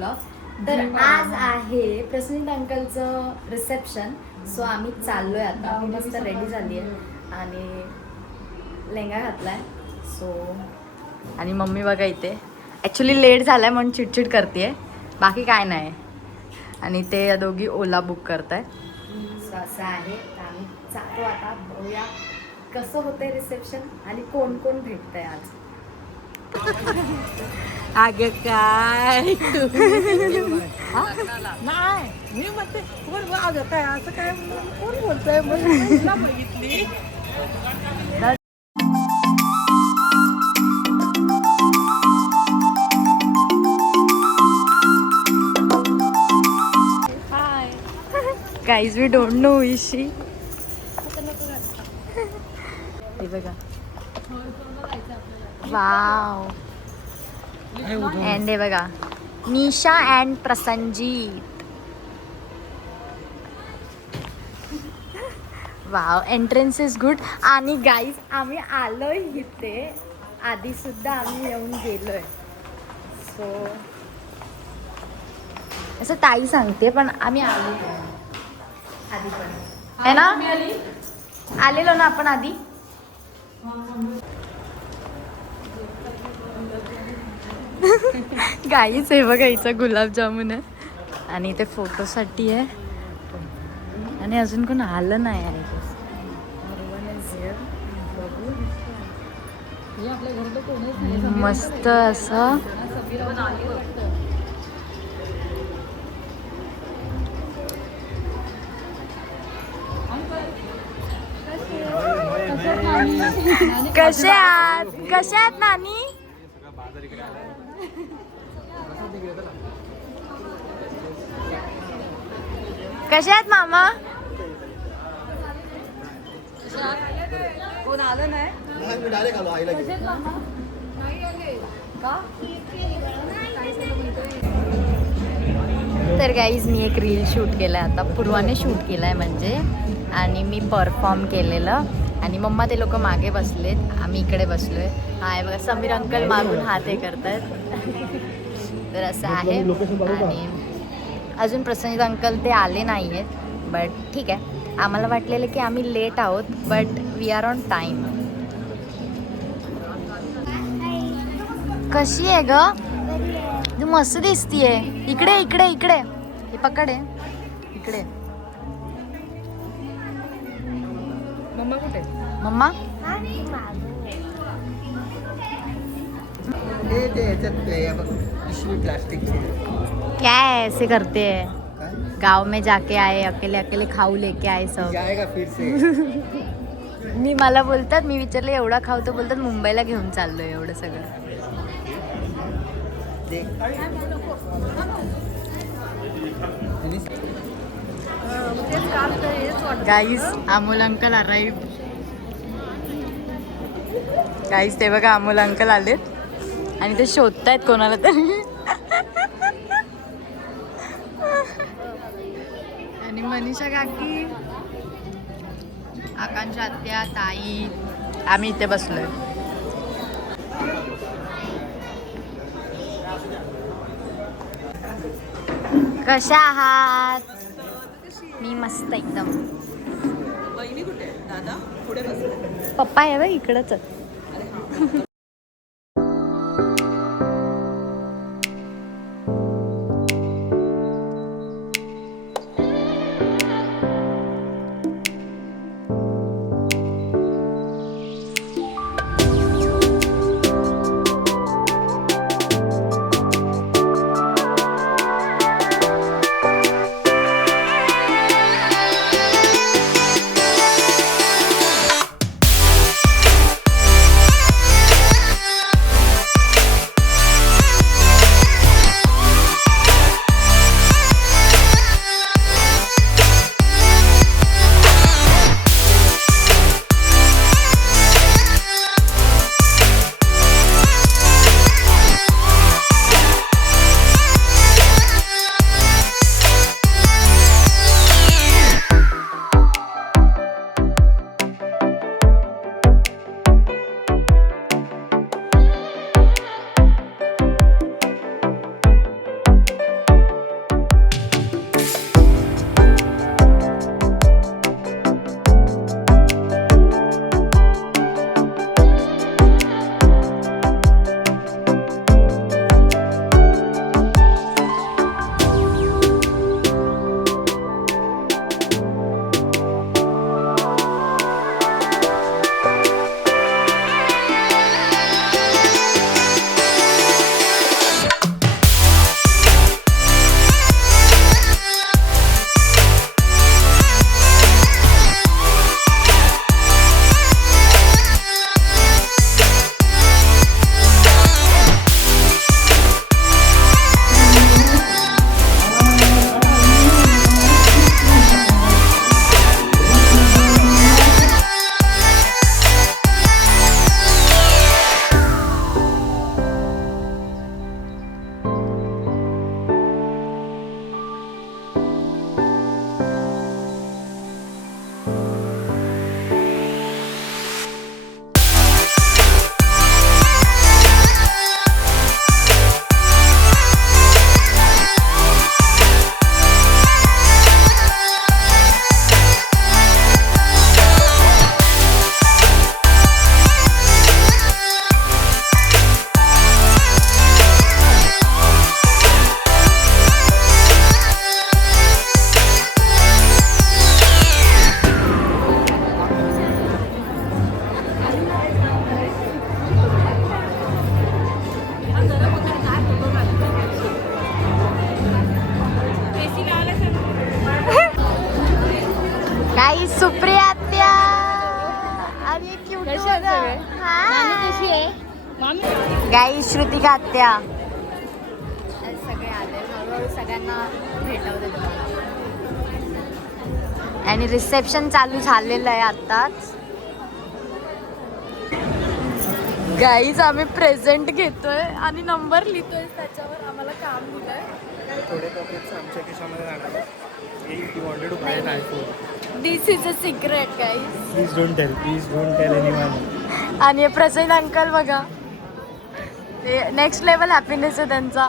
Blog. तर आज आहे प्रसन्न अंकलचं रिसेप्शन. सो आम्ही चाललोय आता. मी मस्त रेडी झाली आहे आणि लेंगा घातलाय. सो आणि मम्मी बघा इथे ॲक्च्युली लेट झालाय म्हणून चिडचिड करते, बाकी काय नाही. आणि ते दोघी ओला बुक करताय. सो असं आहे. तर आम्ही चालतो आता. बघूया कसं होतंय रिसेप्शन आणि कोण कोण भेटतंय आज. अगं काय नाही मी म्हणते कोण अगं काय असं काय कोण बोलतोय म्हणून बघितली. Guys, we don't know who is she. हे बघा. वाव. अँड हे बघा Nisha and Prasanjeet. Wow. Entrance is good. आणि गाईज आम्ही आलोय इथे आधी सुद्धा आम्ही येऊन गेलोय. सो असं ताई सांगते पण आम्ही आलो आधी पण आहे ना. आलेलो ना आपण आधी. गाईच आहे बघा हिचा गुलाबजामुन आहे आणि ते फोटोसाठी आहे आणि अजून कोण आलं नाही आहे. मस्त असं कसे आहात नानी. कसे आहात मामा. कोण आलं नाही तर गाईज मी एक रील शूट केलाय आता. पूर्वाने शूट केलाय म्हणजे आणि मी परफॉर्म केलेलं आणि मम्मा ते लोक मागे बसलेत, आम्ही इकडे बसलोय. हाय बघा समीर अंकल मागून हात हे करतायत. तर असं आहे. आणि अजून प्रसन्न अंकल ते आले नाही आहेत. बट ठीक आहे. आम्हाला वाटलेलं की आम्ही लेट आहोत but we are on time. कशी आहे ग तू. मस्त दिसतीये. इकडे इकडे इकडे हे पकड आहे इकडे. मम्मा कुठे. मम्मा क्या है ऐसे करते हैं. गांव में जाके आए अकेले अकेले खाऊ लेके आए सब. जाएगा फिर से. मी मला बोलतात, मी विचारले एवढा खाऊ तर बोलतात मुंबईला घेऊन चाललोय एवढं सगळं. Guys Amol uncle arrive. Guys ते बघा अमोल अंकल आलेत आणि ते शोधतायत कोणाला तरी. आणि मनीषा काकी, आकांक्षा आत्या, ताई, आम्ही इथे बसलोय. कशा आहात. मी मस्त एकदम. बहिणी कुठे. दादा पुढे बसले. पप्पा आहे बघ इकडंच. गाई सुप्रिया आत्या आणि क्यूट कशी आहे सगळे? कशी आहे गाई श्रुतिका आत्या सगळे आले हळूहळू सगळ्यांना भेटवते तुम्हाला आणि रिसेप्शन चालू झालेलं आहे आत्ताच. गाईज आम्ही प्रेझेंट घेतोय आणि नंबर लिहितोय त्याच्यावर आम्हाला काम दिलंय. थोडे पॉकेट्स आमच्या खिशामध्ये राहणार. You wanted to buy an iPhone. This is a secret guys. Please don't tell anyone. आणि प्रसन्न अंकल बघा नेक्स्ट लेवल हॅपीनेस आहे त्यांचा.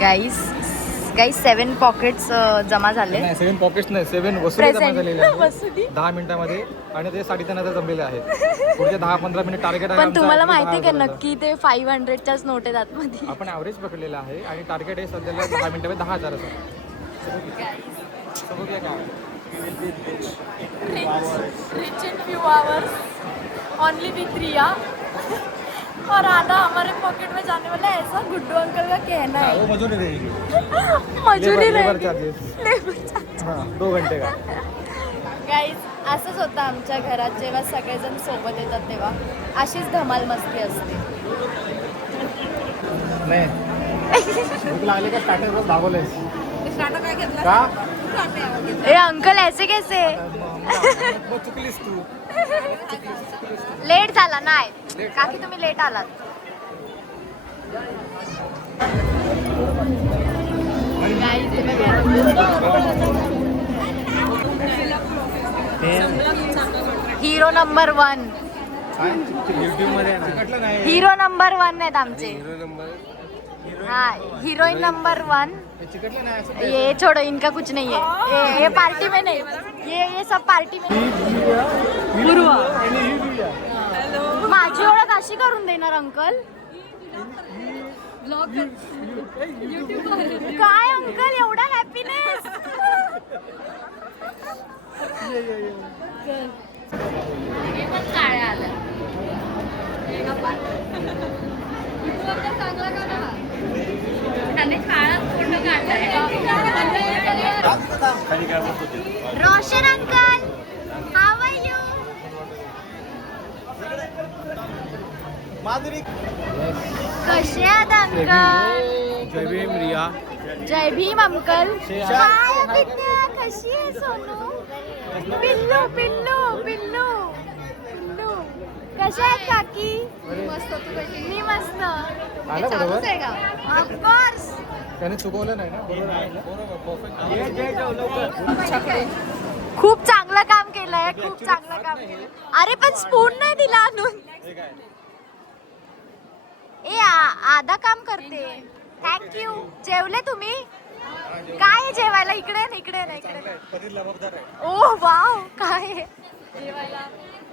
गाईज 7 पॉकेट्स जमा झाले. नाही 7 पॉकेट्स नाही 7 वसुली जमा झालेले आहेत वसुली 10 मिनिटांमध्ये आणि ते 3,500 जमलेले आहेत. पुढचे 10-15 मिनिट टार्गेट आहे पण आमचं तुम्हाला actually माहिती आहे का 10,000. नक्की ते 500च्याच नोट आहेत आतमध्ये. आपण ॲव्हरेज पकडलेलं आहे आणि टार्गेट आहे सध्याला 10 मिनिटामध्ये 10,000 असं. बघूया काय rich in few hours only with Riya और आधा हमारे पॉकेट में जाने वाला है. ऐसा गुड्डू अंकल का कहना है. वो मजूरी रहेगी. मजुरी लेबर रहेगी. चार्जेस हां 2 घंटे का. गाईज असंच होतं आमच्या घरात जेव्हा सगळेजण सोबत येतात तेव्हा अशीच धमाल मस्ती असते. नाही भूक लागली का स्टार्टर बस दाबवलेस स्टार्टर काय घेतला का ए अंकल ऐसे कैसे मग चुकलीस तू. लेट झाला नाही काकी तुम्ही लेट आलात. हिरो नंबर 1 हिरो नंबर 1 आहेत आमचे. हाँ हीरोइन नंबर 1. ये छोड़ो इनका कुछ नहीं है. ये पार्टी में नहीं. ये सब पार्टी में पूर्वा माझी ओळख अशी करून देणार अंकल. काय अंकल एवढा हॅपीनेस. हे पण काळ्या आल्या. Roshan uncle how are you. कसे आहात अंकल. जय भीम रिया. जय भीम अंकल. हाय अभिज्ञा कशी आहे सोनू. पिल्लू पिल्लू पिल्लू पिल्लू कशा आहेत काकी. मस्त तू कशी. मी मस्त. आलं बरोबर आहे का ऑफकोर्स. त्याने चुकवलं नाही ना खूप चांगलं काम केलंय. खूप चांगलं काम केलं. अरे पण स्पून नाही दिला आणून. ए आधा काम करते. थँक्यू. जेवले तुम्ही. काय आहे जेवायला. इकडे ना इकडे ना इकडे. पनीर लबकदार आहे. ओ वाव काय आहे? जेवायला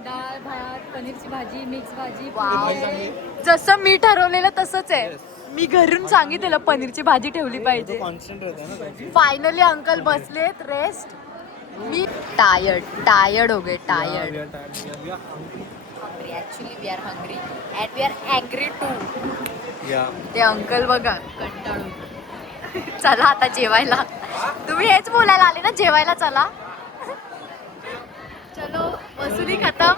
डाळ भात पनीरची भाजी मिक्स भाजी. वाव जसं मी ठरवलेलं तसंच आहे. मी घरून सांगितलेलं पनीरची भाजी ठेवली पाहिजे. कॉन्स्टंट रहता है ना. फायनली अंकल बसलेत रेस्ट. मी टायर्ड हो गए. Tired actually we are hungry and we are angry too. ते अंकल बघा कंटाळून. चला आता जेवायला. तुम्ही हेच बोलायला आले ना जेवायला चला. चलो वसुली खतम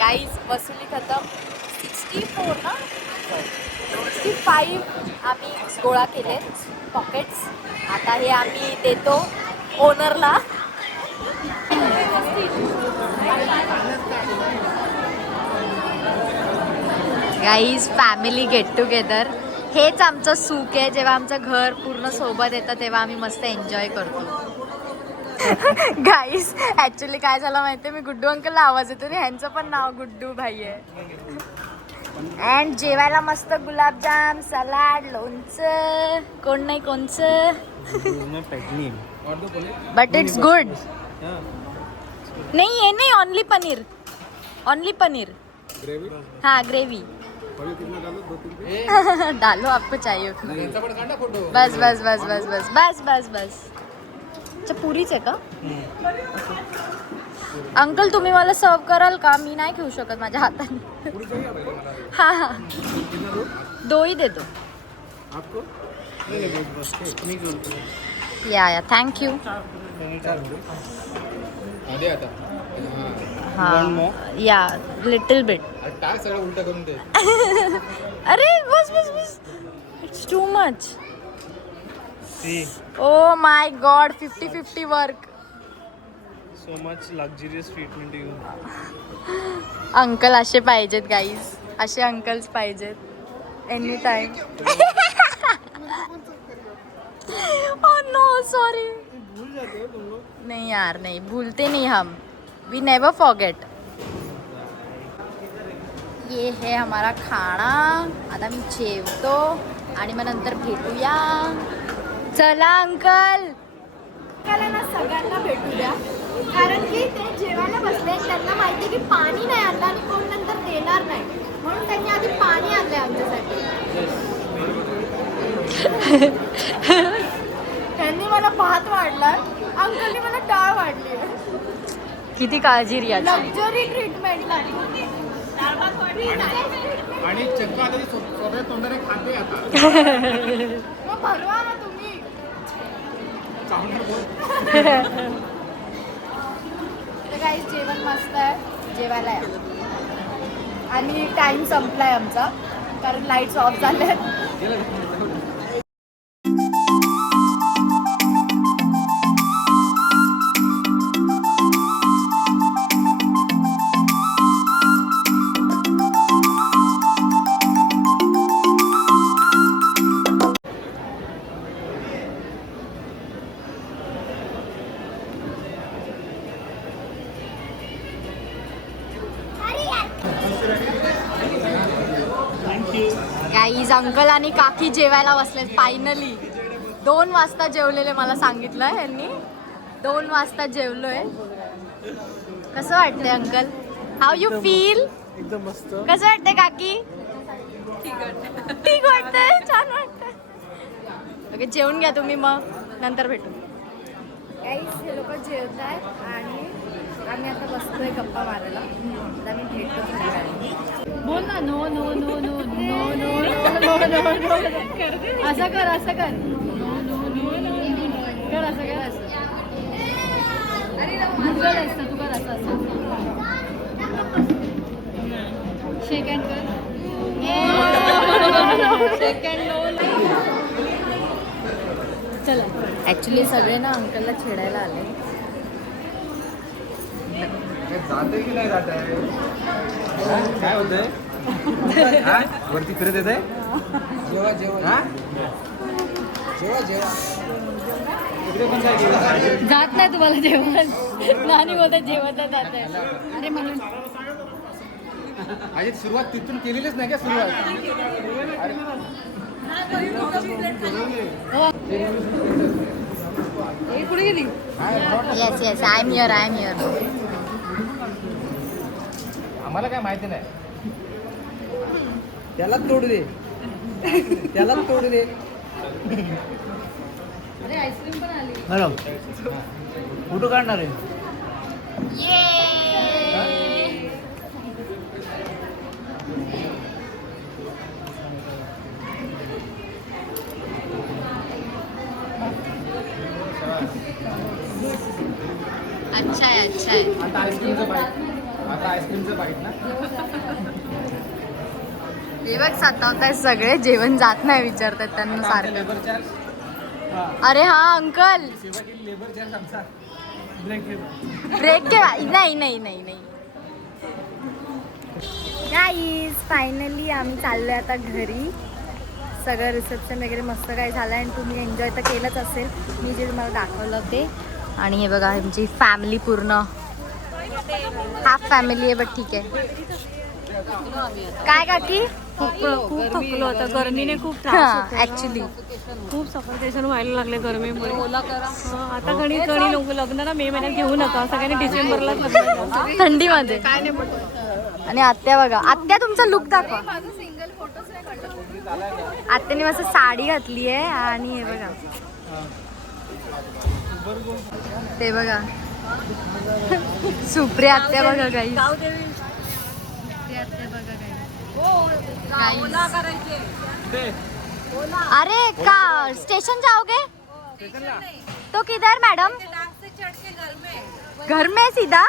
गाईज. वसुली खतम. 64 ना 65 आम्ही गोळा केले पॉकेट्स. आता हे आम्ही देतो ओनरला. गाईज फॅमिली गेट टुगेदर हेच आमचं सुख आहे. जेव्हा आमचं घर पूर्ण सोबत येतं तेव्हा आम्ही मस्त एन्जॉय करतो. गाईज ॲक्च्युली काय झालं माहिती आहे. मी गुड्डू अंकलला आवाज येतो आणि ह्यांचं पण नाव गुड्डू भाई आहे. अँड जेवायला मस्त गुलाबजाम सलाड लोणचं कोण नाही कोणचं. But it's good. नहीं ये नहीं ओनली पनीर. ओनली पनीर. हाँ ग्रेवी डालो आपको चाहिए. बस बस बस बस बस बस बस बस. अच्छा पुरीच आहे का. अंकल तुम्ही मला सर्व कराल का. मी नाही घेऊ शकत माझ्या हाताने. हाँ हाँ 2 ही दे दो. या थँक्यू. मध्ये आता हा या लिटिल बिट. टाक सगळं उलट करून दे. अरे बस बस बस, it's too much. See oh my god, 50-50 work. So much luxurious treatment you. Uncle असे पाहिजेत गाईज, असे अंकल्स पाहिजेत any time. Oh no sorry. भूल जाते हो तुम लोग. नहीं यार नहीं, भूलते नहीं हम, वी नेवर फॉरगेट. ये है हमारा खाना. आता मी जेवतो आणि मग नंतर भेटूया. चला अंकल. ना सगळ्यांना भेटूया, कारण की ते जेवायला बसले, त्यांना माहिती की पाणी नाही आणलं आणि कोण नंतर देणार नाही, म्हणून त्यांनी आधी पाणी आणलंय आमच्यासाठी. त्यांनी मला भात वाढलाय, अंकलनी मला डाळ वाढली. किती काळजी रिया. Luxury treatment. आणि चक्क आता स्वतः तोंडाने खाते आता. मग भरवा ना तुम्ही. काही जेवण मस्त आहे, जेवायला या. आणि टाइम संपलाय आमचा, कारण लाईट्स ऑफ झाले. गाईज अंकल आणि काकी जेवायला बसले फायनली. 2 वाजता जेवलेले, मला सांगितलं यांनी 2 वाजता जेवलोय. कसं वाटतंय अंकल? How you feel? एकदम मस्त. कसं वाटतंय काकी? ठीक वाटतंय, छान वाटतंय. ओके जेवून घ्या तुम्ही, मग नंतर भेटू. गाईज हे लोक जेवत आहेत आणि आम्ही आता बसतोय गप्पा मारायला. आता मी भेटतो संध्याकाळी. बोल ना. No no no no no no no no no. असं कर, असं कर. कर असं, कर असं. गुगल असतं, तू कर असं असं. सेकंड कर. सेकंड चला. ॲक्च्युली सगळे ना अंकलला छेडायला आले. जाते की नाही जात आहे? काय होतंय? वरती फिरत येत आहे. जेव्हा जेव्हा जेव्हा जेव्हा जात नाही तुम्हाला जेवण. नानी बोलतात जेवण जात आहे. अरे म्हणून अरे सुरुवात तिथून केलेलीच नाही का सुरुवात? कुठे गेली? Yes yes, I am here, I am here. आम्हाला काय माहिती नाही. त्यालाच तोड दे, त्यालाच तोड दे. अरे आईस्क्रीम पण आली. मॅडम फोटो काढणार आहे. अच्छा आहे, अच्छा आहे. आता आईस्क्रीमचं बाईट, आता आईस्क्रीमचं बाईट ना. ते बघ सतावताय सगळे, जेवण जात नाही विचारतात त्यांना सारखं. Labour charge. अरे हा अंकल, सेवा केली लेबर चार्ज आमचा. ब्रेक ब्रेक ठेवा. नाही नाही नाही नाही. गाईज फायनली आम्ही चाललोय आता घरी. सगळं रिसेप्शन वगैरे मस्त काय झालं आणि तुम्ही एन्जॉय तर केलंच असेल. मी जे तुम्हाला दाखवलं ते. आणि हे बघा आमची फॅमिली पूर्ण, हाफ फॅमिली आहे, बट ठीक आहे. काय काकी? खूप थकलो आता, गरमीने खूप ऍक्च्युली खूप सफोकेशन व्हायला लागले गरमीमुळे. आता कणी लोक लग्न ना मे महिन्यात घेऊ नका, सगळ्यांनी डिसेंबरला थंडीमध्ये. आणि आत्या बघा, आत्या तुमचा लुक दाखवा. आत्याने मस्त साडी घातली आहे आणि हे बघा, ते बघा सुप्रिया आत्या बघा गाईस. अरे का स्टेशन जाओगे? तो किधर मैडम? घर में सीधा